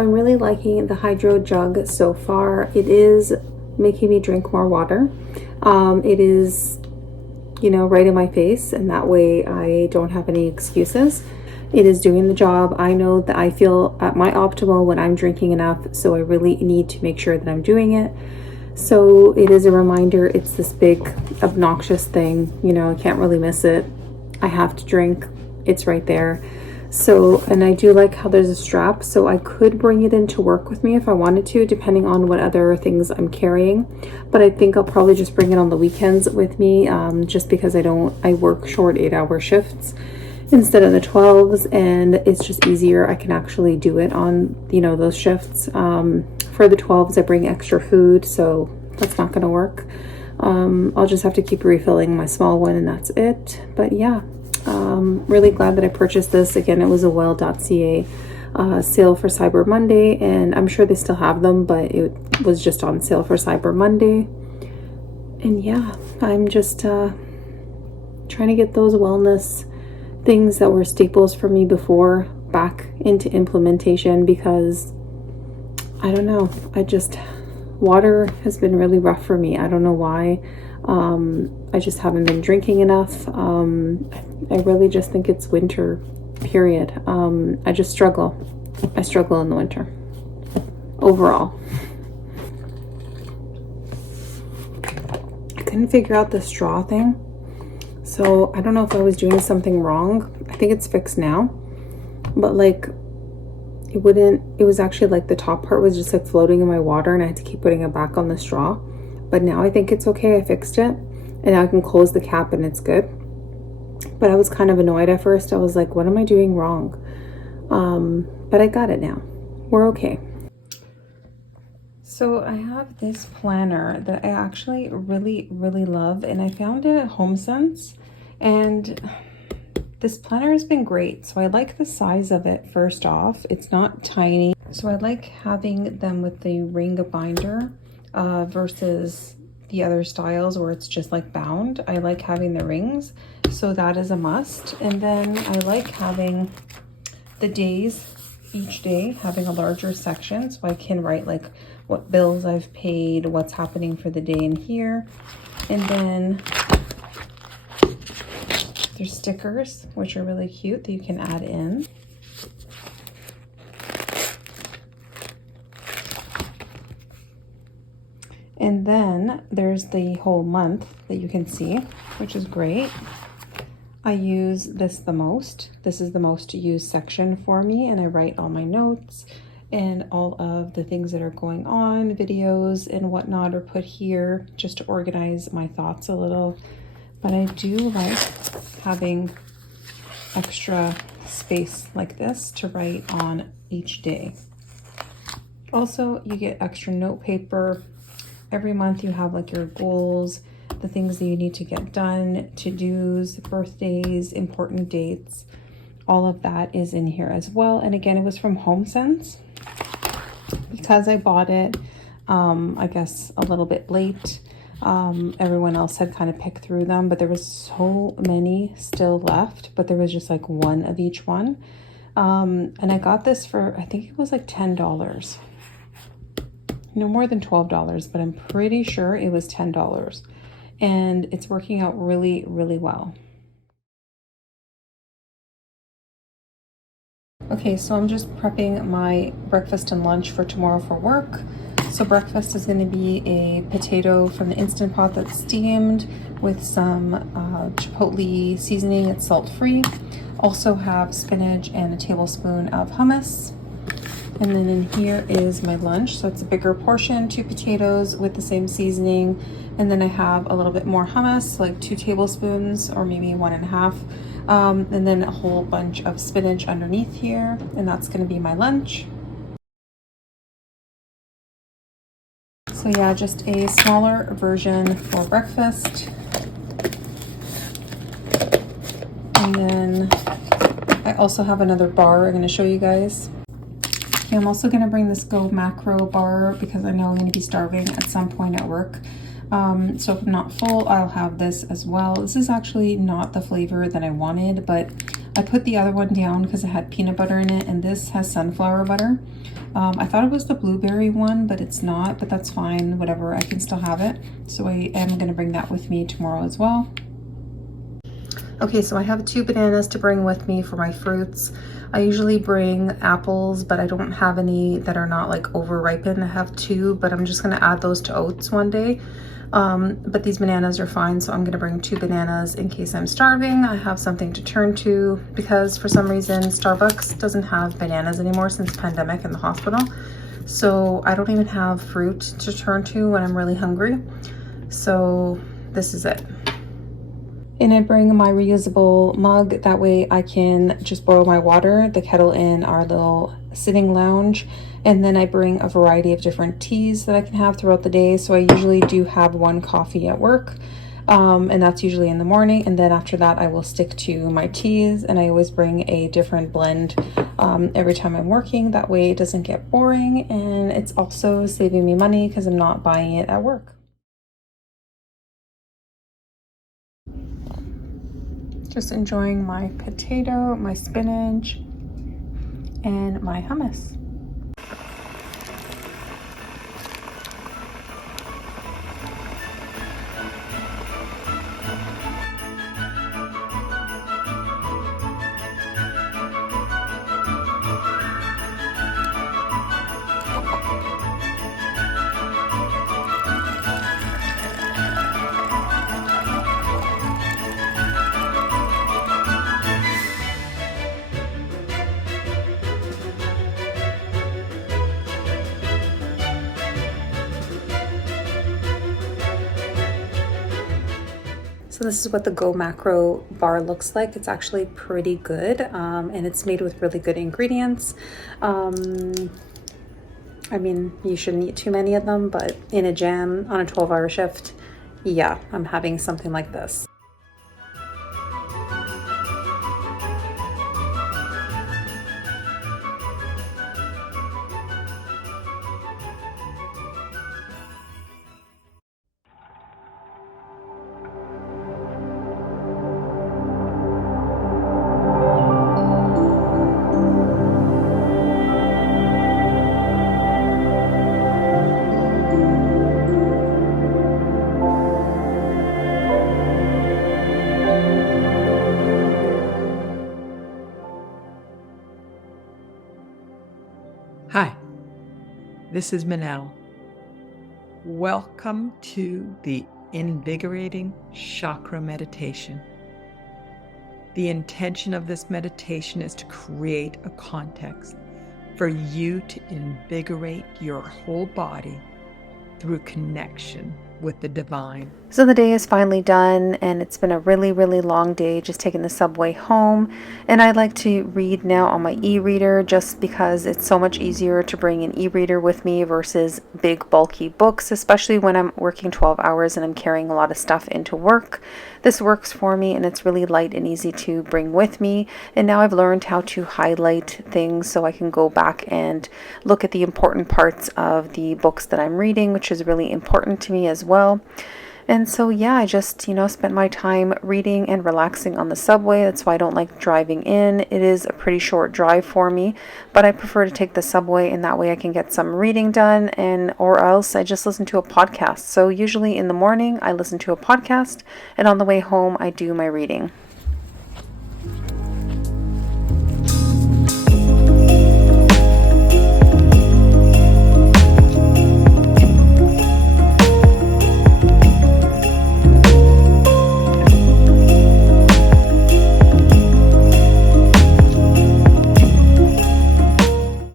So I'm really liking the hydro jug so far. It is making me drink more water. It is, you know, right in my face, and that way I don't have any excuses. It is doing the job. I know that I feel at my optimal when I'm drinking enough, so I really need to make sure that I'm doing it. So it is a reminder. It's this big obnoxious thing, you know, I can't really miss it. I have to drink. It's right there. So, and I do like how there's a strap, so I could bring it into work with me if I wanted to, depending on what other things I'm carrying. But I think I'll probably just bring it on the weekends with me, just because I work short 8-hour shifts instead of the 12s, and it's just easier. I can actually do it on, you know, those shifts. For the 12s, I bring extra food, so that's not going to work. I'll just have to keep refilling my small one, and that's it. But yeah. Really glad that I purchased this. Again, it was a well.ca sale for Cyber Monday, and I'm sure they still have them, but it was just on sale for Cyber Monday. And yeah, I'm just trying to get those wellness things that were staples for me before back into implementation, because I don't know, water has been really rough for me. I don't know why. I just haven't been drinking enough. I really just think it's winter, period. I just struggle. I struggle in the winter overall. I couldn't figure out the straw thing. So I don't know if I was doing something wrong. I think it's fixed now, but like it was actually like the top part was just like floating in my water, and I had to keep putting it back on the straw. But now I think it's okay. I fixed it, and now I can close the cap and it's good. But I was kind of annoyed at first. I was like, what am I doing wrong? But I got it now. We're okay. So I have this planner that I actually really, really love, and I found it at HomeSense, and this planner has been great. So I like the size of it first off. It's not tiny. So I like having them with the ring binder versus the other styles where it's just like bound. I like having the rings, so that is a must. And then I like having the days, each day having a larger section, so I can write like what bills I've paid, what's happening for the day in here. And then there's stickers, which are really cute, that you can add in. And then there's the whole month that you can see, which is great. I use this the most. This is the most used section for me, and I write all my notes, and all of the things that are going on, videos and whatnot are put here just to organize my thoughts a little. But I do like having extra space like this to write on each day. Also, you get extra note paper. Every month you have like your goals, the things that you need to get done, to-dos, birthdays, important dates. All of that is in here as well. And again, it was from HomeSense. Because I bought it, I guess a little bit late. Everyone else had kind of picked through them, but there was so many still left, but there was just like one of each one. And I got this for, I think it was like $10. No more than $12, but I'm pretty sure it was $10. And it's working out really, really well. Okay, so I'm just prepping my breakfast and lunch for tomorrow for work. So breakfast is going to be a potato from the Instant Pot that's steamed with some chipotle seasoning. It's salt-free. Also have spinach and a tablespoon of hummus. And then in here is my lunch. So it's a bigger portion, 2 potatoes with the same seasoning. And then I have a little bit more hummus, like 2 tablespoons or maybe 1.5. And then a whole bunch of spinach underneath here. And that's gonna be my lunch. So yeah, just a smaller version for breakfast. And then I also have another bar I'm gonna show you guys. Okay, I'm also gonna bring this Go Macro bar because I know I'm gonna be starving at some point at work. So if I'm not full, I'll have this as well. This is actually not the flavor that I wanted, but I put the other one down because it had peanut butter in it, and this has sunflower butter. I thought it was the blueberry one, but it's not, but that's fine, whatever, I can still have it. So I am gonna bring that with me tomorrow as well. Okay, so I have 2 bananas to bring with me for my fruits. I usually bring apples, but I don't have any that are not like over ripened. I have 2, but I'm just gonna add those to oats one day. But these bananas are fine, so I'm gonna bring 2 bananas in case I'm starving. I have something to turn to because for some reason Starbucks doesn't have bananas anymore since the pandemic in the hospital. So I don't even have fruit to turn to when I'm really hungry. So this is it. And I bring my reusable mug, that way I can just boil my water, the kettle in our little sitting lounge. And then I bring a variety of different teas that I can have throughout the day. So I usually do have 1 coffee at work, and that's usually in the morning. And then after that, I will stick to my teas, and I always bring a different blend every time I'm working. That way it doesn't get boring, and it's also saving me money because I'm not buying it at work. Just enjoying my potato, my spinach, and my hummus. So this is what the Go Macro bar looks like. It's actually pretty good, and it's made with really good ingredients. I mean, you shouldn't eat too many of them, but in a jam on a 12-hour shift, yeah, I'm having something like this. Hi, this is Manel. Welcome to the Invigorating Chakra Meditation. The intention of this meditation is to create a context for you to invigorate your whole body through connection with the divine. So the day is finally done, and it's been a really, really long day just taking the subway home. And I like to read now on my e-reader just because it's so much easier to bring an e-reader with me versus big bulky books, especially when I'm working 12 hours and I'm carrying a lot of stuff into work. This works for me, and it's really light and easy to bring with me. And now I've learned how to highlight things so I can go back and look at the important parts of the books that I'm reading, which is really important to me as well. And so, yeah, I just, spent my time reading and relaxing on the subway. That's why I don't like driving in. It is a pretty short drive for me, but I prefer to take the subway, and that way I can get some reading done, or else I just listen to a podcast. So usually in the morning, I listen to a podcast, and on the way home, I do my reading.